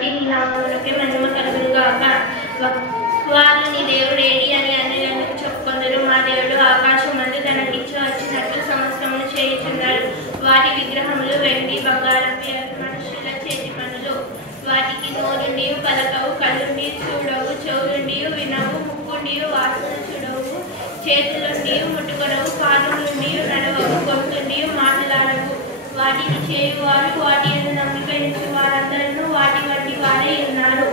బట్టి నీ నామమునకే మహిమ కలుగును గాక. వారు నీ దేవుడు ఏడి అని అన్యులకు చెప్పుకొందరు. మా దేవుడు ఆకాశమందు తనకిచ్చి వచ్చినట్లు సంవత్సరములు చేయుచున్నాడు. వాటి విగ్రహములు వెండి బంగారపు మనుషుల చేతి పనులు. వాటికి నోరుండి పలకవు, కళ్ళుండి చూడవు, చెవులుండి వినవు, ముక్కుండి వాసన చూడవు, చేతులుండి ముట్టుకొనవు, కాళ్ళుండి నడవవు, గొంతుండి మాట్లాడవు. వాటిని చేయువారు వాటి యందు నమ్మిక ఉంచు వారందరూ వాటి వంటి వారే ఉన్నారు.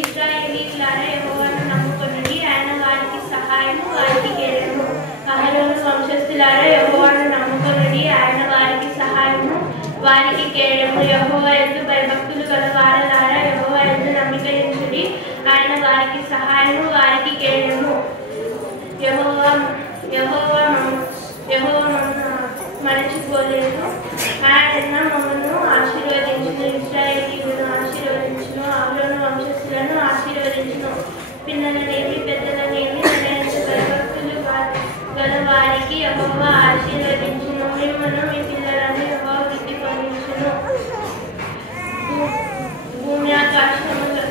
ఇశ్రాయేలీయులారా, యెహోవాను నమ్ముకొనుడి, ఆయన వారికి సహాయము, వారికి కేడము. అహరోను వంశస్థులారా, యెహోవాను నమ్ముకొనుడి, ఆయన వారికి సహాయము, వారికి కేడము. యెహోవా యందు భయభక్తులు గల వారలారా, యెహోవా యందు నమ్మిక ఉంచుడి, ఆయన వారికి సహాయము, వారికి కేడము. యెహోవా మరచిపోలేదు, ఆయన మమ్మల్ని ఆశీర్వదించును. ఇశ్రాయేలీయులను ఆశీర్వదించును, అహరోను వంశస్థులను ఆశీర్వదించును. పిల్లలనేమి పెద్దలనేమి భయభక్తులు గల వారికి యెహోవా ఆశీర్వదించును. మిమ్మల్ని మీ పిల్లలను యెహోవా వృద్ధి పొందించును. భూమి ఆకాశములను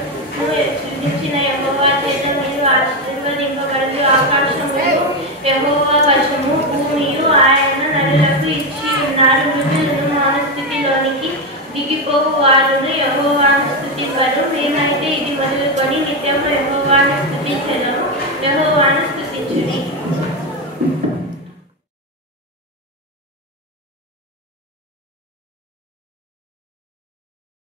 సృజించిన యెహోవా చేత మీరు ఆశీర్వదింపబడదు. ఆకాశములు యెహోవా వశము, భూమియు ఆయన నరులకు ఇచ్చి ఉన్నారు. మృతులను మానస్థితిలోనికి దిగిపోవు వారును యెహోవాను స్తుతింపరు. మేమైతే ఇది మొదలుకొని నిత్యము యెహోవాను స్తుతించెదము. యెహోవాను